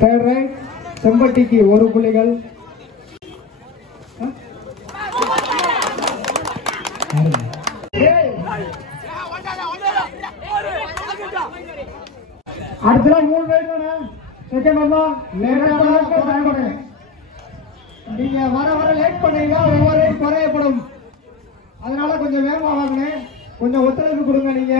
Third right, செம்பட்டிக்கு 1 புள்ளிகள். அடுத்த 3 right தானே. செகண்ட் வந்தா லேட்டா நீங்க வர லேட் பண்ணீங்க ஒவ்வொரு ரைட் குறையப்படும். அதனால கொஞ்சம் வேகமா வாங்க, கொஞ்சம் ஒத்துழைப்பு கொடுங்க. நீங்க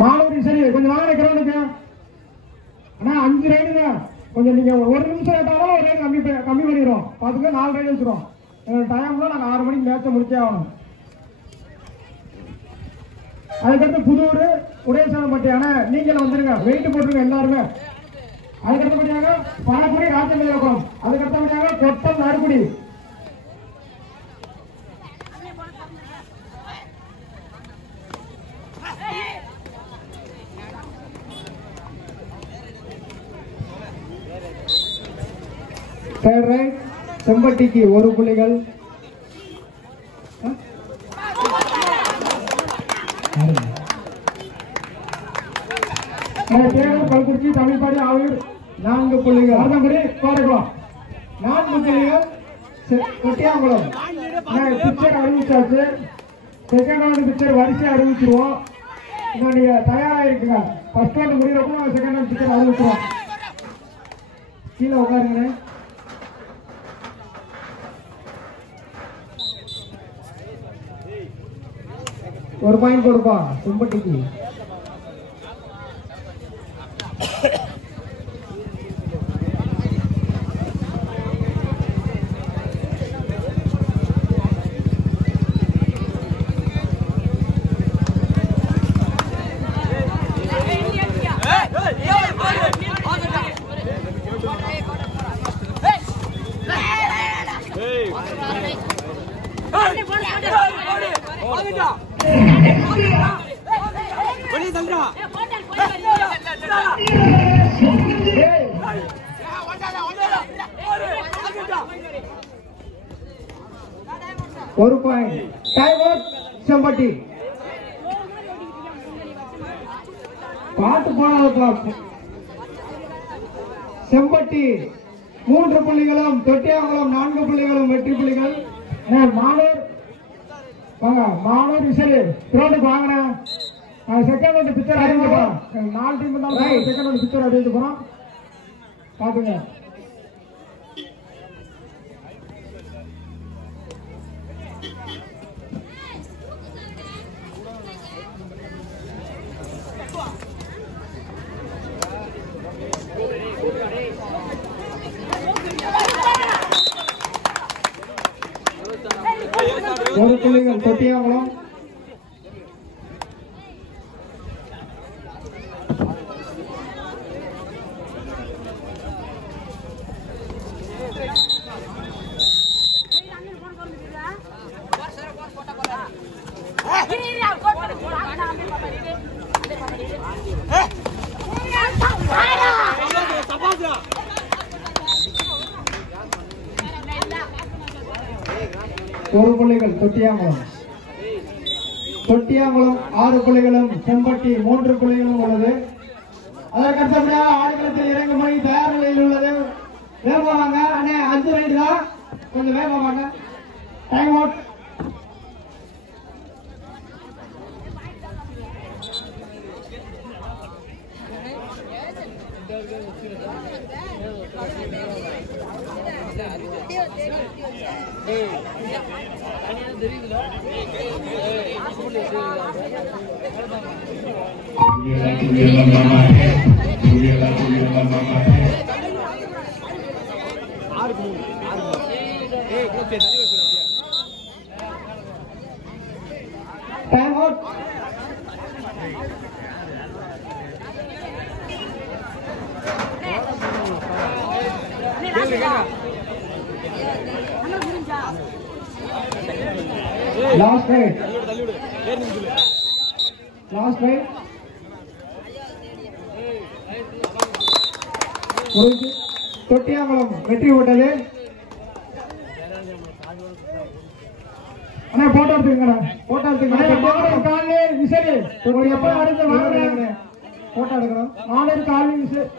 மாணவரி சரி கொஞ்சம் வாங்க கிரௌண்டுக்கு. ஆனா 5 ரைடு தான். கொஞ்சம் நீங்க 1 நிமிஷம் கேட்டாலும் ஒரு ரைடு கம்மி பண்ணிடுறோம். பாத்துக்க 4 ரைடு வச்சிரும். டைம்ல நாங்க 6 மணிக்கு மேட்சை முடிச்சே ஆகணும். அதுக்கடுத்து புதூர் உடையசாலப்பட்டி. ஆனா நீங்களும் வந்துருங்க, வெயிட் போட்டுருங்க எல்லாருமே. அதுக்கடுத்தபடியாக பணக்குடி ராஜமேலகம். அதுக்கடுத்தபடியாக கொட்டம் நறுக்குடி. Third right, செம்பட்டிக்கு 1 புள்ளிகள். கல்குறிச்சி தமிழ்பாடி ஆவூர் 4 புள்ளிகள். ஆதம்படி கோடைக்குளம் 4 புள்ளிகள். கொட்டியாங்குளம் பிக்சர் அறிவிச்சாச்சு. செகண்ட் ரவுண்ட் பிக்சர் வரிசை அறிவிச்சிருவோம். இன்னும் நீங்க தயாராகிருக்குங்க. ஃபர்ஸ்ட் ரவுண்ட் முடிகிறப்போ செகண்ட் ரவுண்ட் பிக்சர் அறிவிச்சிருவோம். கீழே உட்காருங்க. ஒரு பாயிண்ட் கொடுப்பா செம்பட்டிக்கு. ஒரு பாயிண்ட். Time out Sempatti. பாட்டு போனதுக்கலாம். செம்பட்டி 3 புள்ளிகளும், தொட்டியாங்குளம் 4 புள்ளிகளும் வெற்றி புள்ளிகள். மானூர் வாங்க, மானூர் விசலி கிரௌண்டுக்கு வாங்கின செகண்ட் ரவுண்ட் பிக்சர் அறிவிப்போம். 4 டீம் இருந்தாலும் செகண்ட் ரவுண்ட் பிக்சர் அறிவித்து போறோம். பாத்துங்க. ஒரு புள்ளிகள் தொட்டியாங்குளம். ஒரு புள்ளிகள் தொட்டியாங்குளம். தொட்டியாங்குளம் 6 புள்ளிகளும், செம்பட்டி 3 புள்ளிகளும் உள்ளது. அதற்கடுத்தபடியாக ஆடுகளத்தில் இறங்கும் மணி தயார் நிலையில் உள்ளது. வேகமாங்க அண்ணே, 5 ரைடு தான், கொஞ்சம் வேகமாங்க. Time out. Time out. Last raid Thottiyankulam வெற்றி ஓட்டது. அண்ணா போட்டோ எடுத்துக்கங்க. காலையில் விசலி எப்ப அடுத்து வாங்க போட்டோ எடுக்கணும். 4 காலையில் விசல்